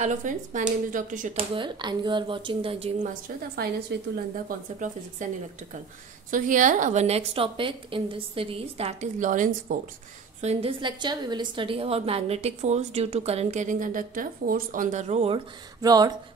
Hello friends, my name is Dr. Shweta Goyal and you are watching the Engineering Master, the finest way to learn the concept of physics and electrical. So here our next topic in this series, that is Lorentz force. So in this lecture we will study about magnetic force due to current carrying conductor, force on the rod,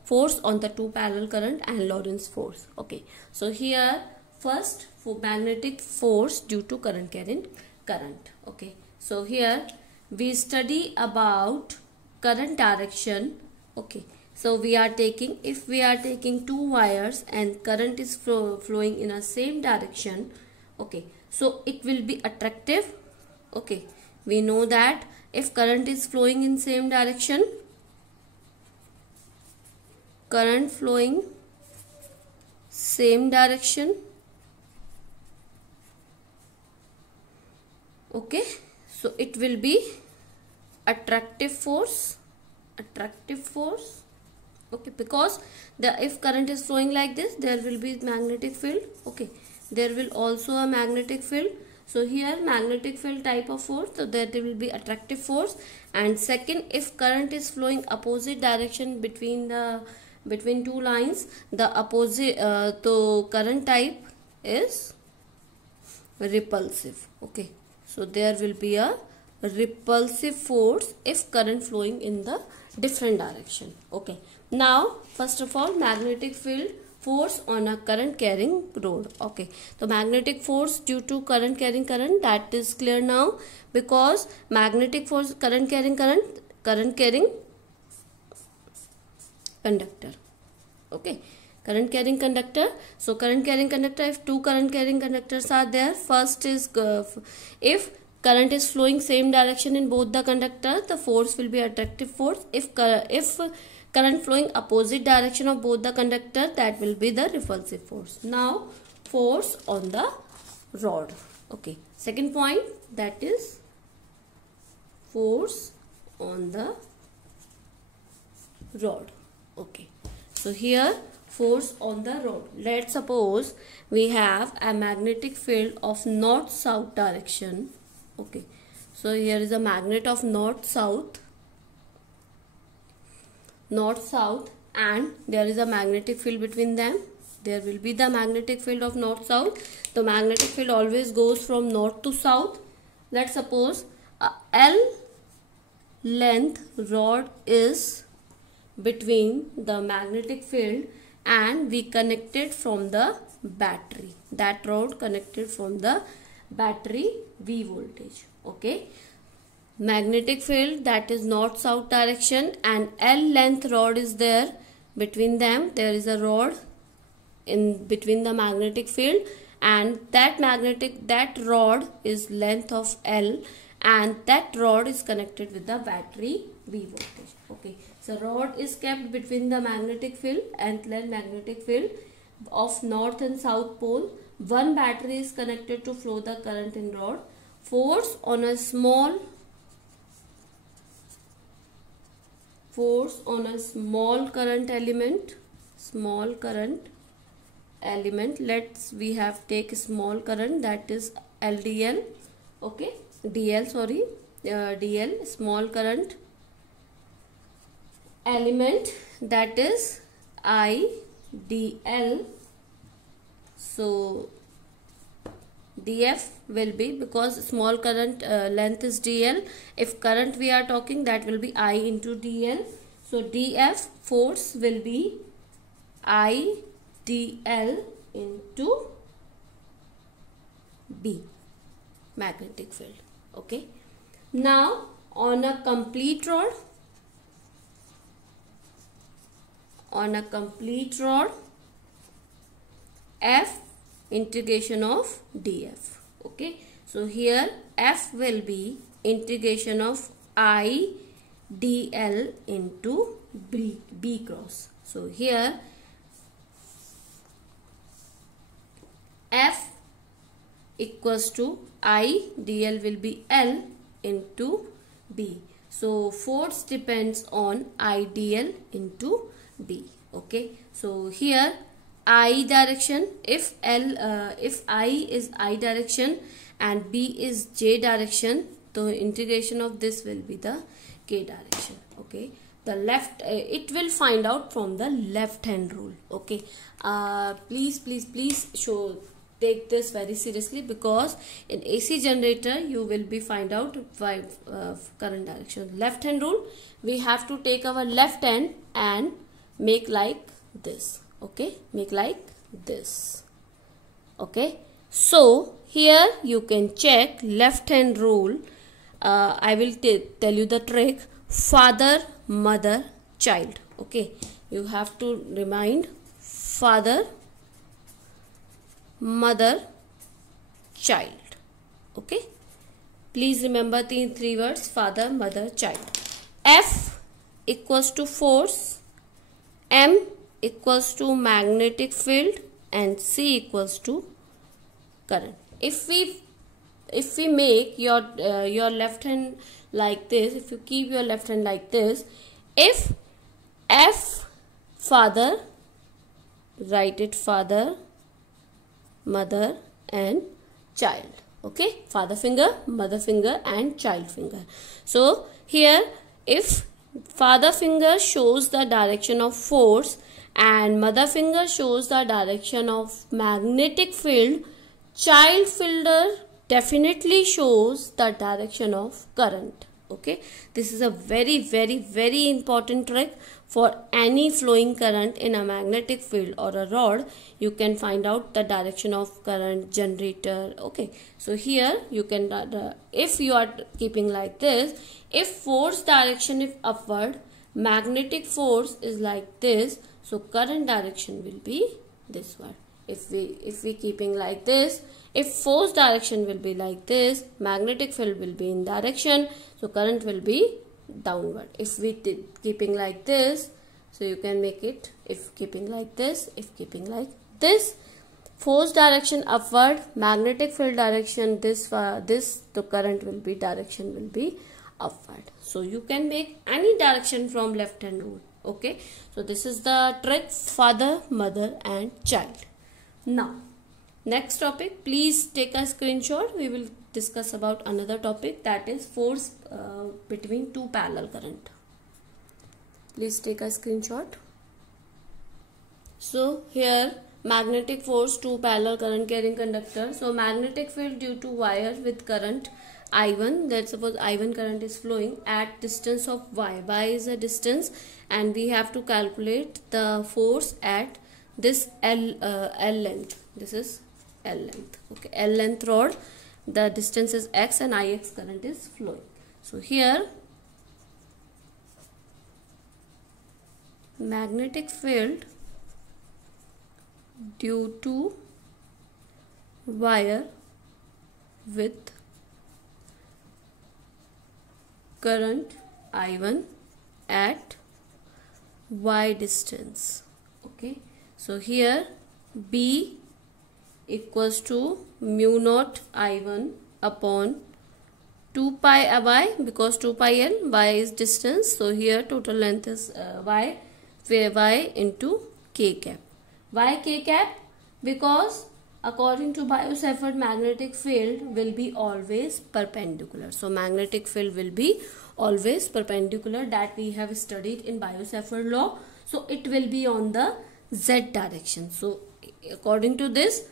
force on the two parallel current and Lorentz force. Okay, so here first for magnetic force due to current carrying current. Okay, so here we study about current direction. Okay, so if we are taking two wires and current is flowing in a same direction, okay, so it will be attractive. Okay, we know that if current is flowing in same direction, current flowing same direction, okay, so it will be attractive force, okay, because if current is flowing like this, there will be magnetic field. Okay, there will also a magnetic field. So here magnetic field type of force, so there will be attractive force. And second, if current is flowing opposite direction between two lines, the opposite so current type is repulsive. Okay, so there will be a repulsive force if current flowing in the different direction. Okay, now first of all, magnetic field force on a current carrying rod. Okay, so magnetic force due to current carrying current, that is clear now, because magnetic force current carrying conductor. Okay, current carrying conductor. So current carrying conductor, if two current carrying conductors are there, first is if current is flowing same direction in both the conductors, the force will be attractive force. If current flowing opposite direction of both the conductors, that will be the repulsive force. Now force on the rod. Okay, second point, that is force on the rod. Okay, so here force on the rod. Let's suppose we have a magnetic field of north-south direction. Okay, so here is a magnet of north-south, and there is a magnetic field between them. There will be the magnetic field of north-south. The magnetic field always goes from north to south. Let's suppose a L length rod is between the magnetic field and we connected from the battery. That rod connected from the battery V voltage. Okay, magnetic field, that is north-south direction, and L length rod is there between them. There is a rod in between the magnetic field, and that rod is length of L, and that rod is connected with the battery V voltage. Okay, so rod is kept between the magnetic field and magnetic field of north and south pole. One battery is connected to flow the current in rod. Force on a small current element. We have take small current, that is LDL. Okay, DL, small current element, that is IDL. So DF will be, because small current length is DL, if current we are talking, that will be I into DL. So DF force will be IDL into B, magnetic field. Okay, now on a complete rod, F integration of dF. Okay, so here F will be integration of I dl into B cross. So here F equals to I dl will be L into B. So force depends on I dl into B. Okay, so here I direction, if I is I direction and B is J direction, so integration of this will be the K direction. Okay, the left, it will find out from the left hand rule. Okay, please take this very seriously, because in AC generator you will be find out by current direction. Left hand rule, we have to take our left hand and make like this. Okay, make like this. Okay, so here you can check left hand rule. I will tell you the trick. Father, mother, child. Okay, you have to remind father, mother, child. Okay, please remember the three words: father, mother, child. F equals to force, M equals to magnetic field, and C equals to current. If we make your left hand like this, if you keep your left hand like this, if F father, write it father, mother and child. Okay, father finger, mother finger and child finger. So here, if father finger shows the direction of force and mother finger shows the direction of magnetic field, child finger definitely shows the direction of current. Okay, this is a very important trick. For any flowing current in a magnetic field or a rod, you can find out the direction of current generator. Okay, so here you can, if you are keeping like this, if force direction is upward, magnetic force is like this, so current direction will be this one. If we keeping like this, if force direction will be like this, magnetic field will be in direction, so current will be downward. If we keeping like this, so you can make it, if keeping like this, if keeping like this, force direction upward, magnetic field direction this, the current will be, direction will be upward. So you can make any direction from left hand rule. Okay, so this is the trick, father, mother and child. Now next topic, please take a screenshot. We will discuss about another topic, that is force between two parallel current. Please take a screenshot. So here, magnetic force, two parallel current carrying conductor. So magnetic field due to wire with current I1, let's suppose I1 current is flowing at distance of y. Y is a distance and we have to calculate the force at this L length. This is L length. Okay, L length rod, the distance is x and Ix current is flowing. So here, magnetic field due to wire with current I1 at y distance. Okay, so here B equals to mu naught I1 upon 2 pi y, because 2 pi L, y is distance, so here total length is y, where y into k cap. Why k cap? Because according to Biot-Savart, magnetic field will be always perpendicular. So magnetic field will be always perpendicular, that we have studied in Biot-Savart law. So it will be on the z direction. So according to this,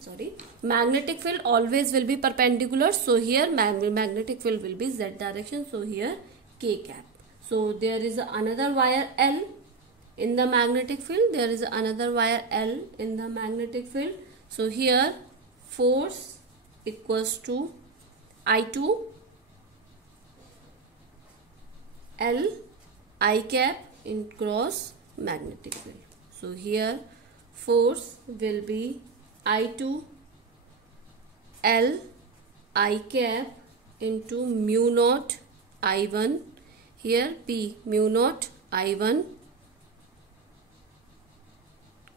sorry, magnetic field always will be perpendicular. So here magnetic field will be z direction. So here k cap. So there is another wire L in the magnetic field. There is another wire L in the magnetic field. So here force equals to I2 L I cap in cross magnetic field. So here force will be I2 L I cap into mu naught I1, here P mu naught I1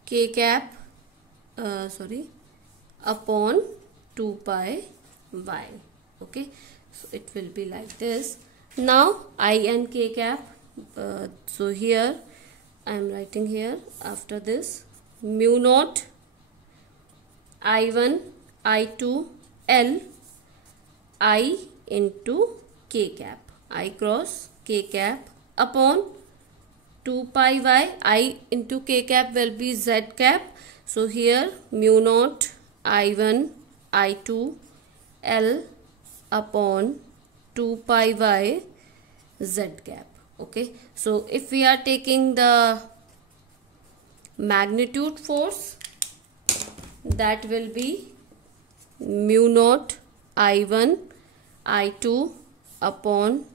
k cap upon 2 pi y. Okay, so it will be like this. Now I and k cap, so here I am writing here after this mu naught I1 I2 L I into k cap, I cross k cap upon 2 pi y. I into k cap will be z cap. So here mu naught I1 I2 L upon 2 pi y z cap. Okay, so if we are taking the magnitude force, that will be mu naught I1 I2 upon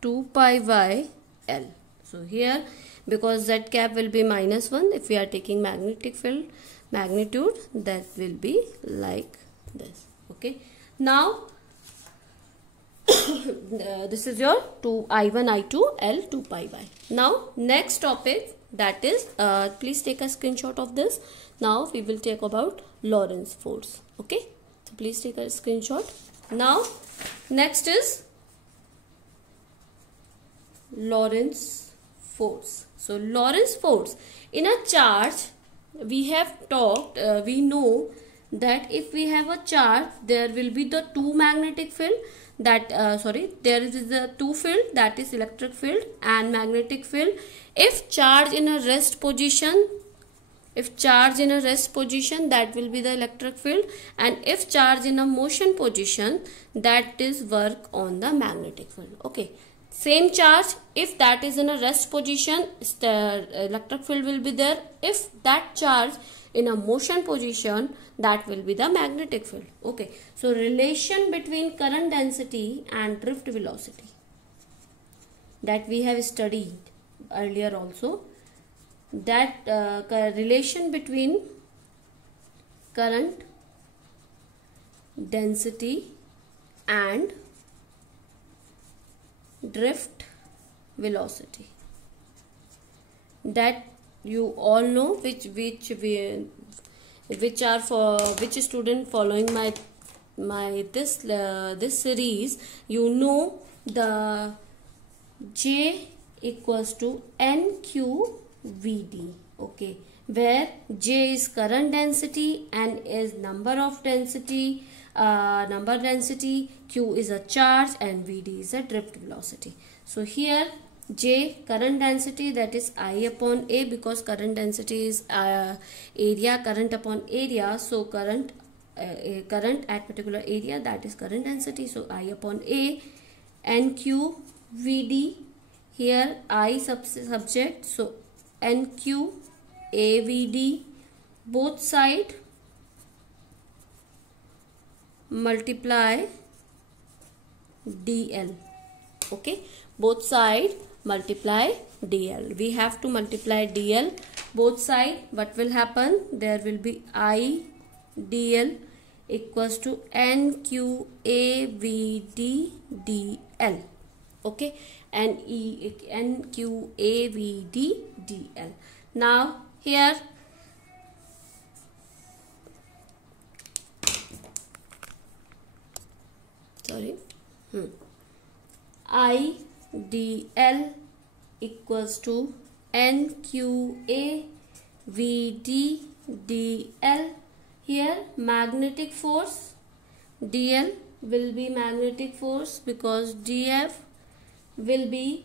2 pi y L. So here, because z cap will be -1, if we are taking magnetic field magnitude, that will be like this. Okay, now this is your 2 I1 I2 L 2 pi y. Now next topic, that is please take a screenshot of this. Now we will talk about Lorentz force. Okay, so please take a screenshot. Now next is Lorentz force. So Lorentz force in a charge, we have talked, we know that if we have a charge, there will be the two magnetic field, that there is the two field, that is electric field and magnetic field. If charge in a rest position, that will be the electric field, and if charge in a motion position, that is work on the magnetic field. Okay, same charge, if that is in a rest position, the electric field will be there. If that charge in a motion position, that will be the magnetic field. Okay, so relation between current density and drift velocity, that we have studied earlier also, that relation between current density and drift velocity, that you all know, which student following my this series, you know the J equals to NQVD. Okay, where J is current density, N is number density, Q is a charge, and VD is a drift velocity. So here J current density, that is I upon A, because current density is area, current upon area. So current at particular area, that is current density. So I upon A. NQVD, here I subject, so NQAVD, both side multiply DL. Okay, both side multiply DL. We have to multiply DL both side. What will happen? There will be I DL equals to NQAVD DL. Okay, NQAVD DL. Now here I DL equals to NQAVD DL. Here magnetic force, DL will be magnetic force, because DF will be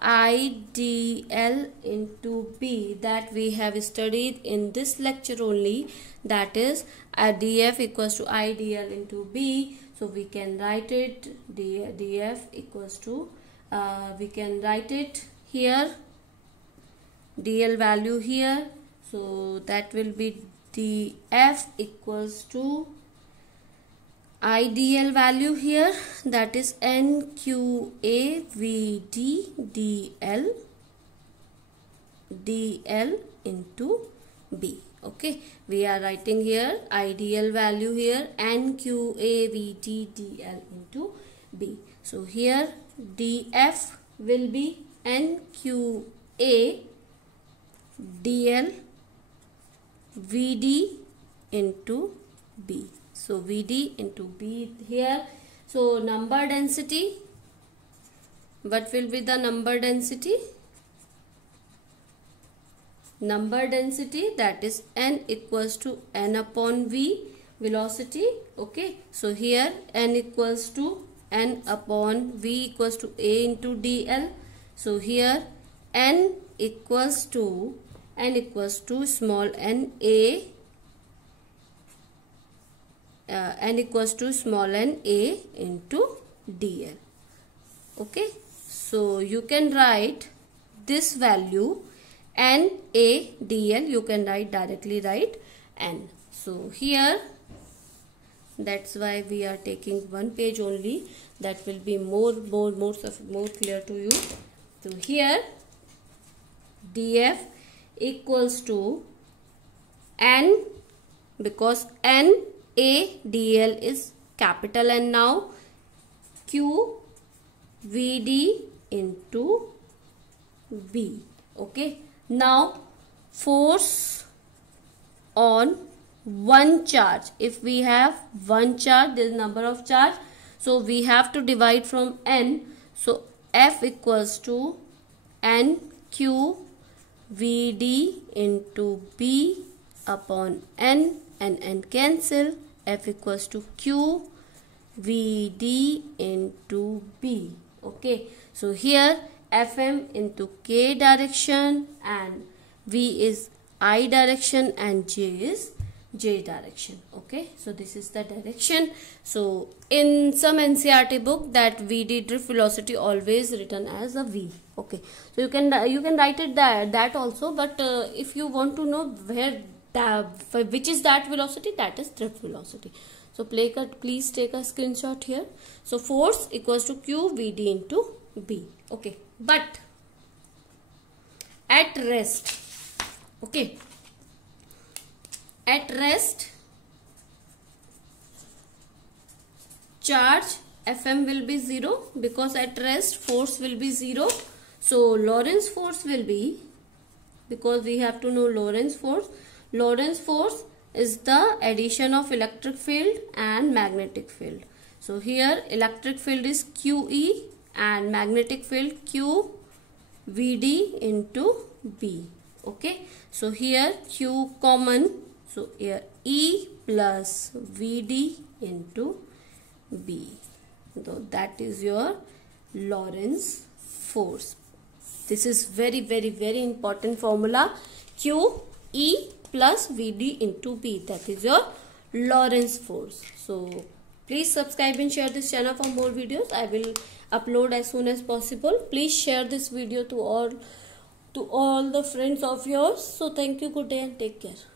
IDL into B, that we have studied in this lecture only, that is DF equals to IDL into B. So we can write it DF equals to we can write it here, DL value here, so that will be DF equals to IDL value here, that is NQAVD DL into B. Okay, we are writing here IDL value here, NQAVD DL into B. So here DF will be NQA DL VD into B. So VD into B here. So number density, what will be the number density? Number density, that is N equals to N upon V, velocity. Okay, so here N equals to N upon V equals to A into DL. So here n equals to small n a, n equals to small n a into dl. Okay, so you can write this value n a dl, you can directly write n. So here, that's why we are taking one page only, that will be more clear to you. So here df equals to n, because n a dl is capital N now, q vd into b. Okay, now force on one charge. If we have one charge, there is number of charge, so we have to divide from n. So F equals to n q vd into b upon n, and n cancel. F equals to q vd into b. Okay, so here Fm into k direction, and v is I direction, and j is j direction. Okay, so this is the direction. So in some NCERT book, that vd drift velocity always written as a v. Okay, so you can write it that also, but if you want to know which is that velocity, that is drift velocity. So please take a screenshot here. So force equals to q vd into b. Okay, but at rest, okay, at rest charge Fm will be 0, because at rest force will be 0. So Lorentz force will be, because we have to know Lorentz force. Lorentz force is the addition of electric field and magnetic field. So here electric field is QE and magnetic field QVD into B. Okay, so here Q common, so here E plus VD into B. So that is your Lorentz force. This is very important formula. Q E plus VD into B, that is your Lorentz force. So please subscribe and share this channel for more videos. I will upload as soon as possible. Please share this video to all the friends of yours. So thank you, good day and take care.